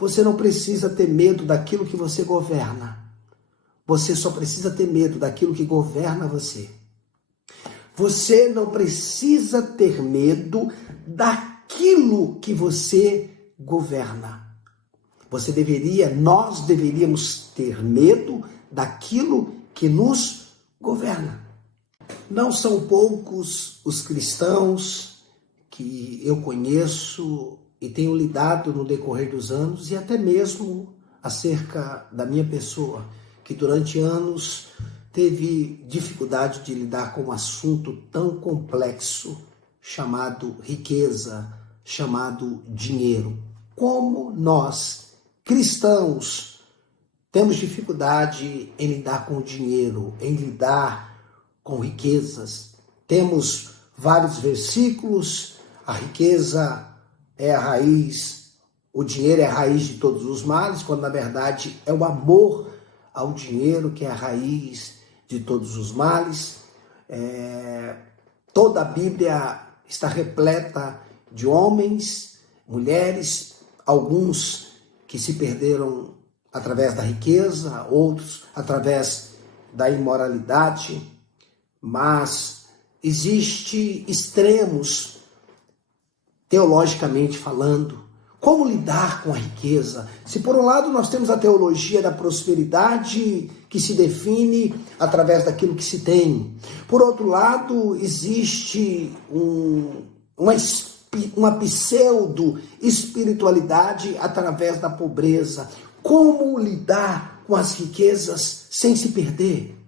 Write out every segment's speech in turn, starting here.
Você não precisa ter medo daquilo que você governa. Você só precisa ter medo daquilo que governa você. Você não precisa ter medo daquilo que você governa. Nós deveríamos ter medo daquilo que nos governa. Não são poucos os cristãos que eu conheço e tenho lidado no decorrer dos anos, e até mesmo acerca da minha pessoa, que durante anos teve dificuldade de lidar com um assunto tão complexo chamado riqueza, chamado dinheiro. Como nós, cristãos, temos dificuldade em lidar com o dinheiro, em lidar com riquezas. Temos vários versículos, a riqueza é a raiz, o dinheiro é a raiz de todos os males, quando na verdade é o amor ao dinheiro que é a raiz de todos os males. Toda a Bíblia está repleta de homens, mulheres, alguns que se perderam através da riqueza, outros através da imoralidade, mas existem extremos, teologicamente falando. Como lidar com a riqueza? Se por um lado nós temos a teologia da prosperidade, que se define através daquilo que se tem. Por outro lado, existe uma pseudo-espiritualidade através da pobreza. Como lidar com as riquezas sem se perder?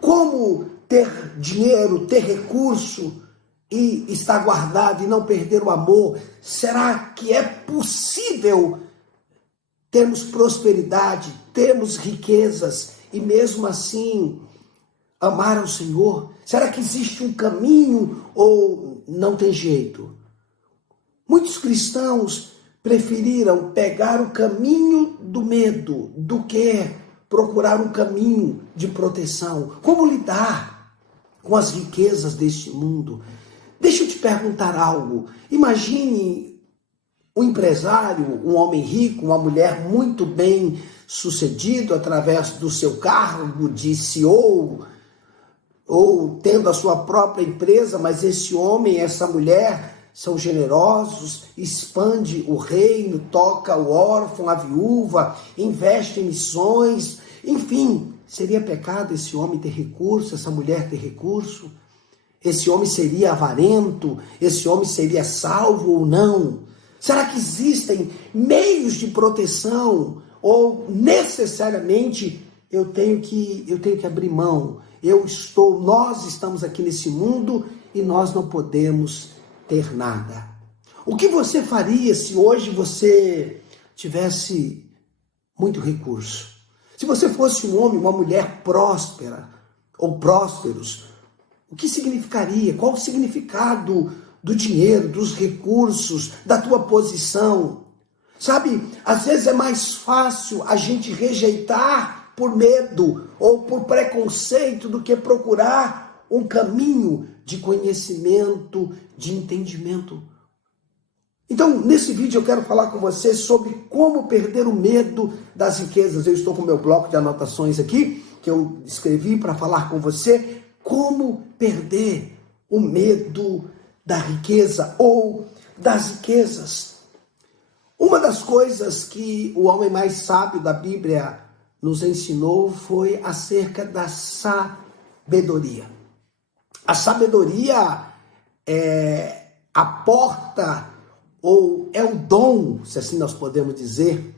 Como ter dinheiro, ter recurso e estar guardado e não perder o amor? Será que é possível termos prosperidade, termos riquezas e mesmo assim amar ao Senhor? Será que existe um caminho ou não tem jeito? Muitos cristãos preferiram pegar o caminho do medo do que procurar um caminho de proteção. Como lidar com as riquezas deste mundo? Deixa eu te perguntar algo. Imagine um empresário, um homem rico, uma mulher muito bem sucedido através do seu cargo de CEO ou tendo a sua própria empresa, mas esse homem, essa mulher são generosos, expande o reino, toca o órfão, a viúva, investe em missões, enfim, seria pecado esse homem ter recurso, essa mulher ter recurso? Esse homem seria avarento? Esse homem seria salvo ou não? Será que existem meios de proteção? Ou necessariamente eu tenho que abrir mão? Nós estamos aqui nesse mundo e nós não podemos ter nada. O que você faria se hoje você tivesse muito recurso? Se você fosse um homem, uma mulher próspera ou prósperos, o que significaria? Qual o significado do dinheiro, dos recursos, da tua posição? Sabe, às vezes é mais fácil a gente rejeitar por medo ou por preconceito do que procurar um caminho de conhecimento, de entendimento. Então, nesse vídeo eu quero falar com você sobre como perder o medo das riquezas. Eu estou com o meu bloco de anotações aqui, que eu escrevi para falar com você. Como perder o medo da riqueza ou das riquezas? Uma das coisas que o homem mais sábio da Bíblia nos ensinou foi acerca da sabedoria. A sabedoria é a porta, ou é o dom, se assim nós podemos dizer.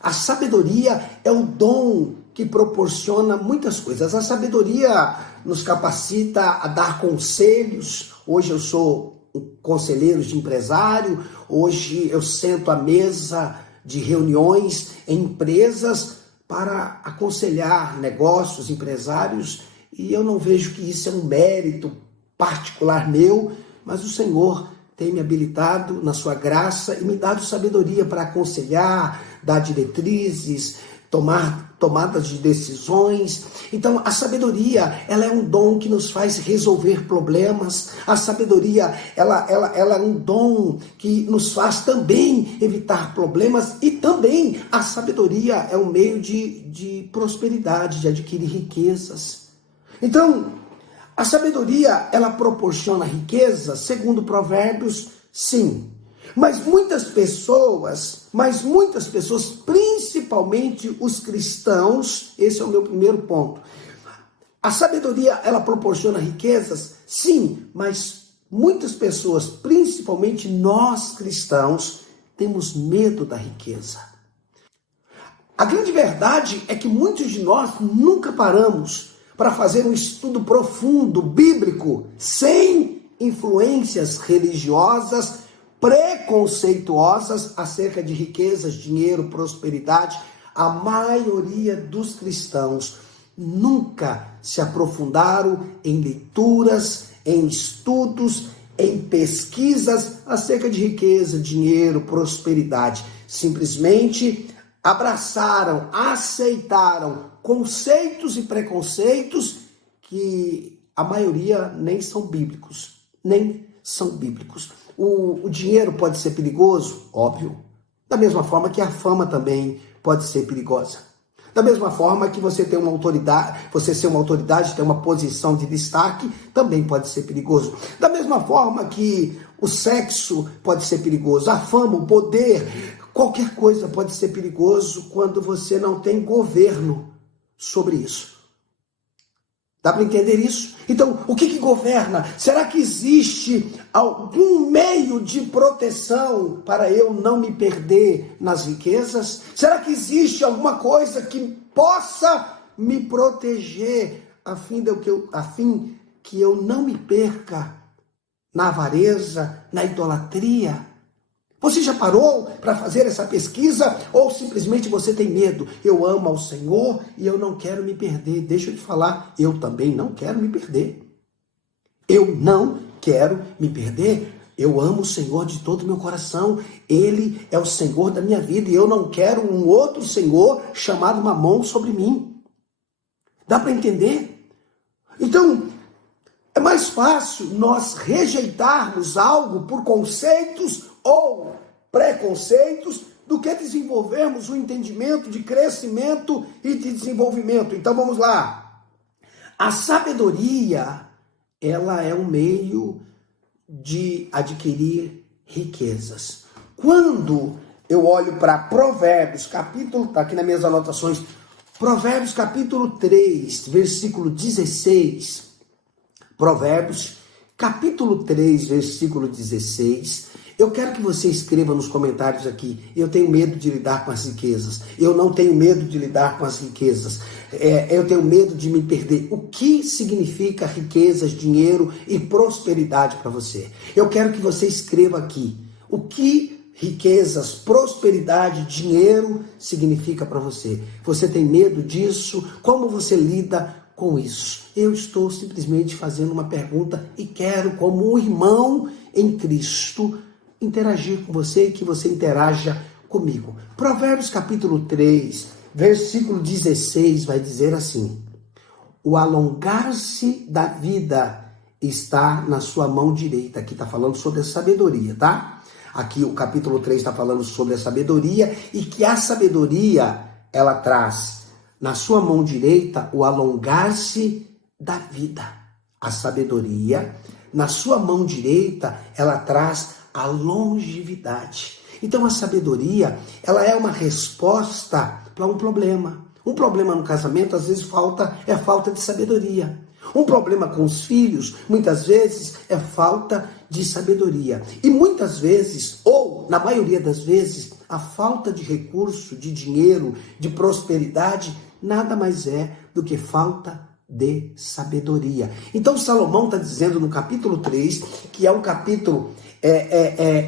A sabedoria é o dom que proporciona muitas coisas. A sabedoria nos capacita a dar conselhos. Hoje eu sou um conselheiro de empresário, hoje eu sento à mesa de reuniões em empresas para aconselhar negócios, empresários, e eu não vejo que isso é um mérito particular meu, mas o Senhor tem me habilitado na sua graça e me dado sabedoria para aconselhar, dar diretrizes, tomadas de decisões. Então, a sabedoria, ela é um dom que nos faz resolver problemas. A sabedoria, ela é um dom que nos faz também evitar problemas. E também a sabedoria é um meio de prosperidade, de adquirir riquezas. Então, a sabedoria, ela proporciona riqueza, segundo Provérbios, sim. Mas muitas pessoas, principalmente os cristãos, esse é o meu primeiro ponto. A sabedoria, ela proporciona riquezas? Sim, mas muitas pessoas, principalmente nós cristãos, temos medo da riqueza. A grande verdade é que muitos de nós nunca paramos para fazer um estudo profundo, bíblico, sem influências religiosas, preconceituosas acerca de riquezas, dinheiro, prosperidade. A maioria dos cristãos nunca se aprofundaram em leituras, em estudos, em pesquisas acerca de riqueza, dinheiro, prosperidade. Simplesmente abraçaram, aceitaram conceitos e preconceitos que a maioria nem são bíblicos, O dinheiro pode ser perigoso? Óbvio. Da mesma forma que a fama também pode ser perigosa. Da mesma forma que você ser uma autoridade, ter uma posição de destaque, também pode ser perigoso. Da mesma forma que o sexo pode ser perigoso, a fama, o poder, qualquer coisa pode ser perigoso quando você não tem governo sobre isso. Dá para entender isso? Então, o que governa? Será que existe algum meio de proteção para eu não me perder nas riquezas? Será que existe alguma coisa que possa me proteger a fim que eu não me perca na avareza, na idolatria? Você já parou para fazer essa pesquisa ou simplesmente você tem medo? Eu amo ao Senhor e eu não quero me perder. Deixa eu te falar, eu também não quero me perder. Eu não quero me perder. Eu amo o Senhor de todo o meu coração. Ele é o Senhor da minha vida e eu não quero um outro Senhor chamado Mamon sobre mim. Dá para entender? Então, é mais fácil nós rejeitarmos algo por conceitos ou preconceitos do que desenvolvermos um entendimento de crescimento e de desenvolvimento. Então vamos lá. A sabedoria, ela é um meio de adquirir riquezas. Quando eu olho para Provérbios, capítulo, está aqui nas minhas anotações, Provérbios capítulo 3, versículo 16. Provérbios capítulo 3, versículo 16. Eu quero que você escreva nos comentários aqui. Eu tenho medo de lidar com as riquezas. Eu não tenho medo de lidar com as riquezas. Eu tenho medo de me perder. O que significa riquezas, dinheiro e prosperidade para você? Eu quero que você escreva aqui. O que riquezas, prosperidade, dinheiro significa para você? Você tem medo disso? Como você lida com isso? Eu estou simplesmente fazendo uma pergunta e quero, como um irmão em Cristo, interagir com você e que você interaja comigo. Provérbios capítulo 3, versículo 16 vai dizer assim: o alongar-se da vida está na sua mão direita. Aqui está falando sobre a sabedoria, tá? Aqui o capítulo 3 está falando sobre a sabedoria e que a sabedoria, ela traz na sua mão direita o alongar-se da vida. A sabedoria, na sua mão direita, ela traz a longevidade. Então a sabedoria, ela é uma resposta para um problema. Um problema no casamento, às vezes, é falta de sabedoria. Um problema com os filhos, muitas vezes, é falta de sabedoria. E muitas vezes, ou na maioria das vezes, a falta de recurso, de dinheiro, de prosperidade, nada mais é do que falta de sabedoria. Então Salomão está dizendo no capítulo 3, que é um capítulo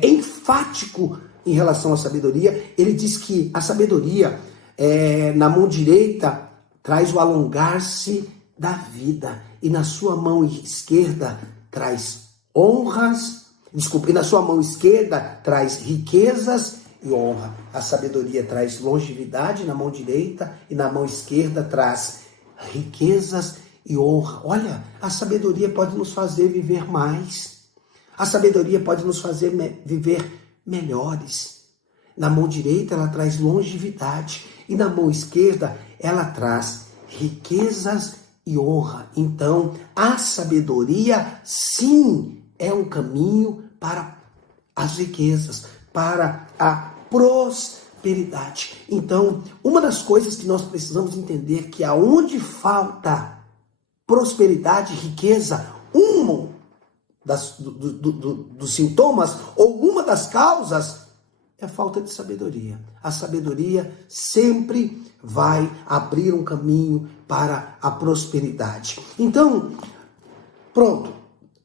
enfático em relação à sabedoria. Ele diz que a sabedoria, na mão direita, traz o alongar-se da vida, e na sua mão esquerda traz honras, e na sua mão esquerda traz riquezas e honra. A sabedoria traz longevidade na mão direita e na mão esquerda traz riquezas e honra. Olha, a sabedoria pode nos fazer viver mais. A sabedoria pode nos fazer viver melhores. Na mão direita ela traz longevidade e na mão esquerda ela traz riquezas e honra. Então, a sabedoria, sim, é um caminho para as riquezas, para a prosperidade. Então, uma das coisas que nós precisamos entender é que aonde falta prosperidade e riqueza, um dos sintomas ou uma das causas é falta de sabedoria. A sabedoria sempre vai abrir um caminho para a prosperidade. Então, pronto,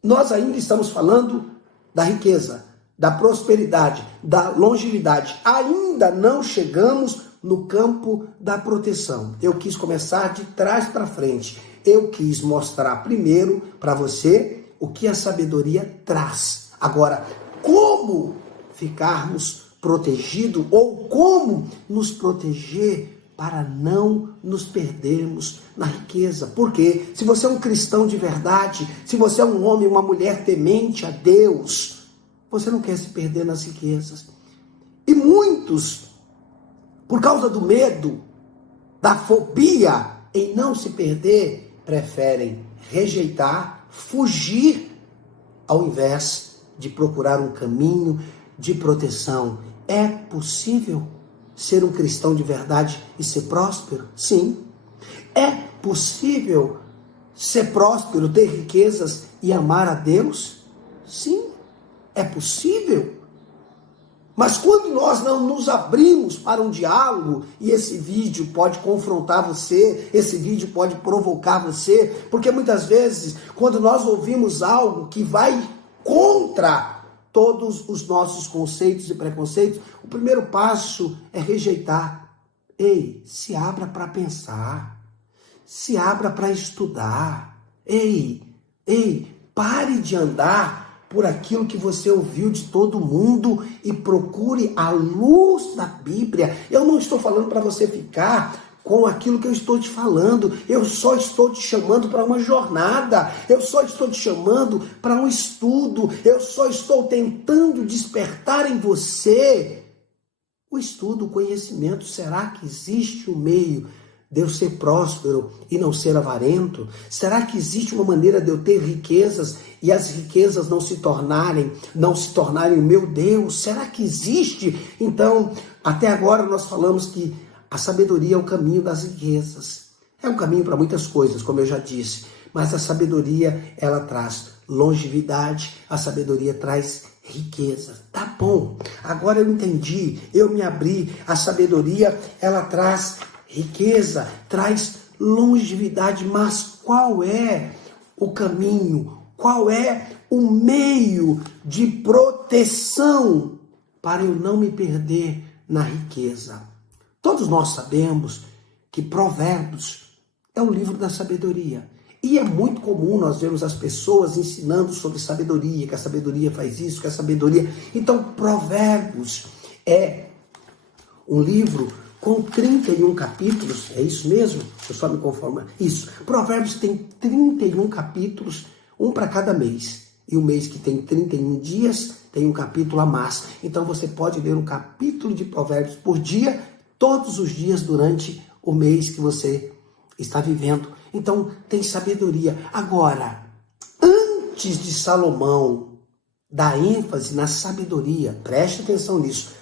nós ainda estamos falando da riqueza, da prosperidade, da longevidade. Ainda não chegamos no campo da proteção. Eu quis começar de trás para frente. Eu quis mostrar primeiro para você o que a sabedoria traz. Agora, como ficarmos protegidos ou como nos proteger para não nos perdermos na riqueza. Porque se você é um cristão de verdade, se você é um homem, uma mulher temente a Deus, você não quer se perder nas riquezas. E muitos, por causa do medo, da fobia em não se perder, preferem rejeitar, fugir, ao invés de procurar um caminho de proteção. É possível ser um cristão de verdade e ser próspero? Sim. É possível ser próspero, ter riquezas e amar a Deus? Sim, é possível. Mas quando nós não nos abrimos para um diálogo, e esse vídeo pode confrontar você, esse vídeo pode provocar você, porque muitas vezes, quando nós ouvimos algo que vai contra todos os nossos conceitos e preconceitos, o primeiro passo é rejeitar. Ei, se abra para pensar, se abra para estudar. Ei, pare de andar por aquilo que você ouviu de todo mundo e procure a luz da Bíblia. Eu não estou falando para você ficar com aquilo que eu estou te falando. Eu só estou te chamando para uma jornada. Eu só estou te chamando para um estudo. Eu só estou tentando despertar em você o estudo, o conhecimento. Será que existe um meio de eu ser próspero e não ser avarento? Será que existe uma maneira de eu ter riquezas e as riquezas não se tornarem o meu Deus? Será que existe? Então, até agora nós falamos que a sabedoria é o caminho das riquezas. É um caminho para muitas coisas, como eu já disse, mas a sabedoria, ela traz longevidade, a sabedoria traz riqueza. Tá bom, agora eu entendi, eu me abri, a sabedoria, ela traz riqueza, traz longevidade, mas qual é o caminho? Qual é o meio de proteção para eu não me perder na riqueza? Todos nós sabemos que Provérbios é um livro da sabedoria. E é muito comum nós vermos as pessoas ensinando sobre sabedoria, que a sabedoria faz isso, que a sabedoria... Então, Provérbios é um livro com 31 capítulos, é isso mesmo? Eu só me conformo. Isso. Provérbios tem 31 capítulos, um para cada mês. E o mês que tem 31 dias, tem um capítulo a mais. Então você pode ler um capítulo de Provérbios por dia, todos os dias durante o mês que você está vivendo. Então tem sabedoria. Agora, antes de Salomão dar ênfase na sabedoria, preste atenção nisso,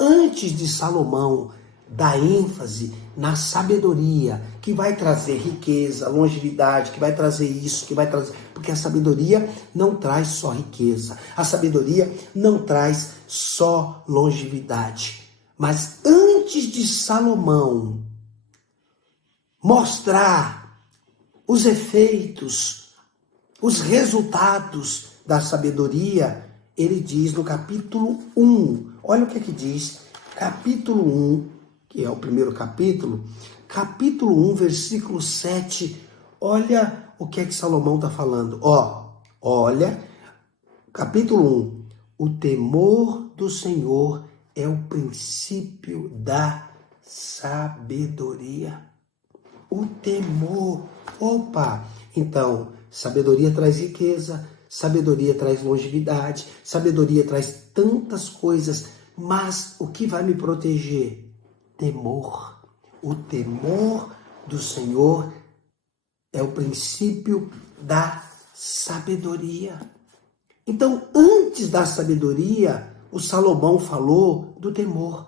antes de Salomão dá ênfase na sabedoria, que vai trazer riqueza, longevidade, que vai trazer isso, que vai trazer... Porque a sabedoria não traz só riqueza, a sabedoria não traz só longevidade. Mas antes de Salomão mostrar os efeitos, os resultados da sabedoria, ele diz no capítulo 1, olha o que diz, capítulo 1, que é o primeiro capítulo 1, versículo 7, olha o que é que Salomão está falando. Olha, capítulo 1, o temor do Senhor é o princípio da sabedoria. O temor. Opa! Então, sabedoria traz riqueza, sabedoria traz longevidade, sabedoria traz tantas coisas, mas o que vai me proteger? Temor. O temor do Senhor é o princípio da sabedoria. Então, antes da sabedoria, o Salomão falou do temor.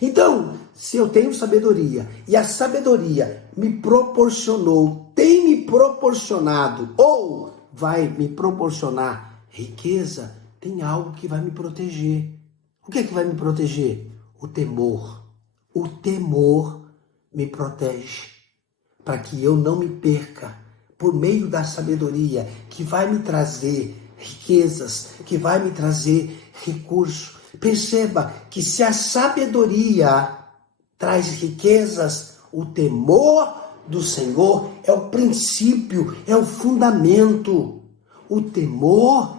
Então, se eu tenho sabedoria e a sabedoria me proporcionou, tem me proporcionado ou vai me proporcionar riqueza, tem algo que vai me proteger. O que é que vai me proteger? O temor. O temor me protege para que eu não me perca por meio da sabedoria que vai me trazer riquezas, que vai me trazer recurso. Perceba que se a sabedoria traz riquezas, o temor do Senhor é o princípio, é o fundamento. O temor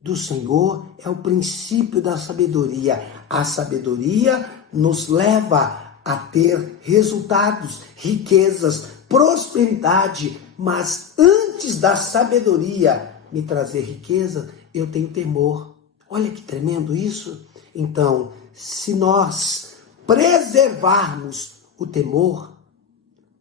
do Senhor é o princípio da sabedoria. A sabedoria nos leva a ter resultados, riquezas, prosperidade. Mas antes da sabedoria me trazer riqueza, eu tenho temor. Olha que tremendo isso. Então, se nós preservarmos o temor,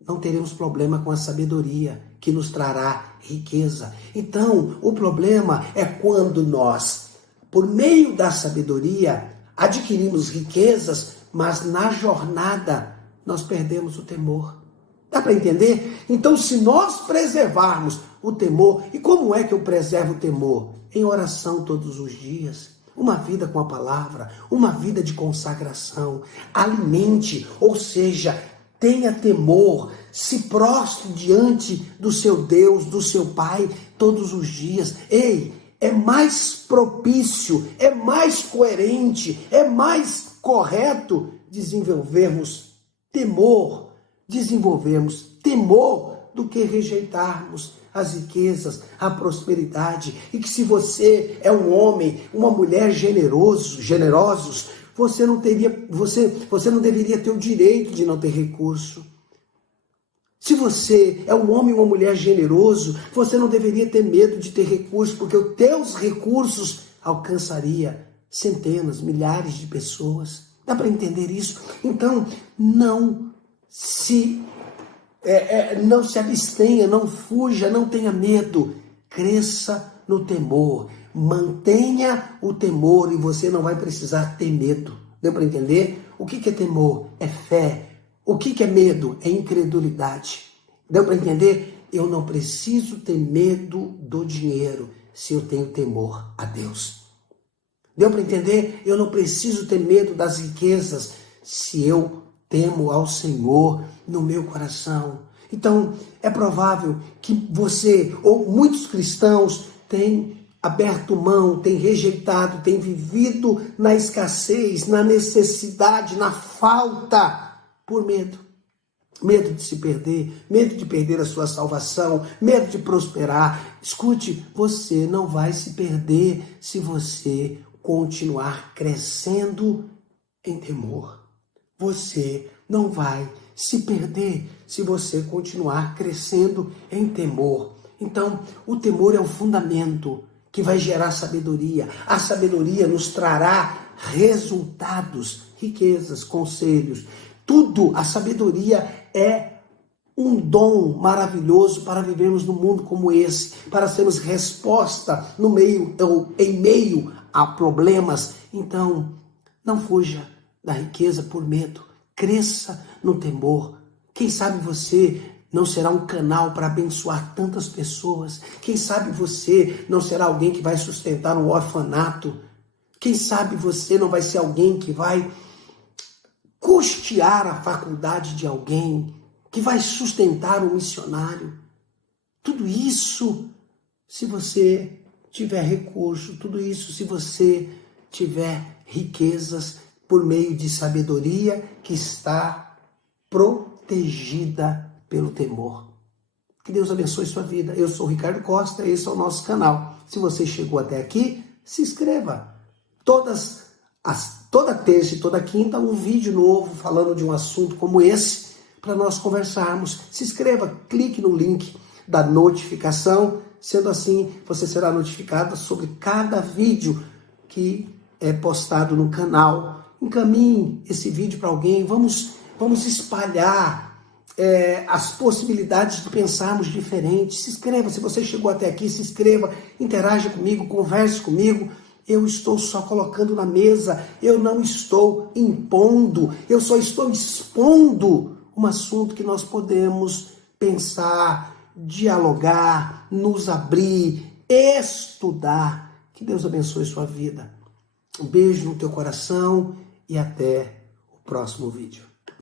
não teremos problema com a sabedoria, que nos trará riqueza. Então, o problema é quando nós, por meio da sabedoria, adquirimos riquezas, mas na jornada nós perdemos o temor. Dá para entender? Então, se nós preservarmos o temor, e como é que eu preservo o temor? Em oração todos os dias, uma vida com a palavra, uma vida de consagração, alimente, ou seja, tenha temor, se prostre diante do seu Deus, do seu Pai, todos os dias. Ei, é mais propício, é mais coerente, é mais correto desenvolvermos temor do que rejeitarmos as riquezas, a prosperidade. E que se você é um homem, uma mulher generosos, você não deveria ter o direito de não ter recurso. Se você é um homem ou uma mulher generoso, você não deveria ter medo de ter recurso, porque os teus recursos alcançaria centenas, milhares de pessoas. Dá para entender isso? Então, não se abstenha, não fuja, não tenha medo. Cresça no temor. Mantenha o temor e você não vai precisar ter medo. Deu para entender? O que é temor? É fé. O que é medo? É incredulidade. Deu para entender? Eu não preciso ter medo do dinheiro se eu tenho temor a Deus. Deu para entender? Eu não preciso ter medo das riquezas se eu temo ao Senhor no meu coração. Então, é provável que você, ou muitos cristãos, têm aberto mão, têm rejeitado, têm vivido na escassez, na necessidade, na falta, por medo. Medo de se perder, medo de perder a sua salvação, medo de prosperar. Escute, você não vai se perder se você continuar crescendo em temor. Você não vai se perder se você continuar crescendo em temor. Então, o temor é o fundamento que vai gerar sabedoria. A sabedoria nos trará resultados, riquezas, conselhos. Tudo, a sabedoria é um dom maravilhoso para vivermos num mundo como esse, para sermos resposta no meio ou em meio a problemas. Então, não fuja da riqueza por medo. Cresça no temor. Quem sabe você não será um canal para abençoar tantas pessoas. Quem sabe você não será alguém que vai sustentar um orfanato. Quem sabe você não vai ser alguém que vai custear a faculdade de alguém, que vai sustentar um missionário. Tudo isso se você tiver recurso, tudo isso se você tiver riquezas por meio de sabedoria que está protegida pelo temor. Que Deus abençoe sua vida. Eu sou o Ricardo Costa, esse é o nosso canal. Se você chegou até aqui, se inscreva. Todas as toda terça e toda quinta, um vídeo novo falando de um assunto como esse, para nós conversarmos. Se inscreva, clique no link da notificação, sendo assim, você será notificado sobre cada vídeo que é postado no canal. Encaminhe esse vídeo para alguém, vamos espalhar as possibilidades de pensarmos diferente. Se inscreva, se você chegou até aqui, se inscreva, interaja comigo, converse comigo. Eu estou só colocando na mesa, eu não estou impondo, eu só estou expondo um assunto que nós podemos pensar, dialogar, nos abrir, estudar. Que Deus abençoe sua vida. Um beijo no teu coração e até o próximo vídeo.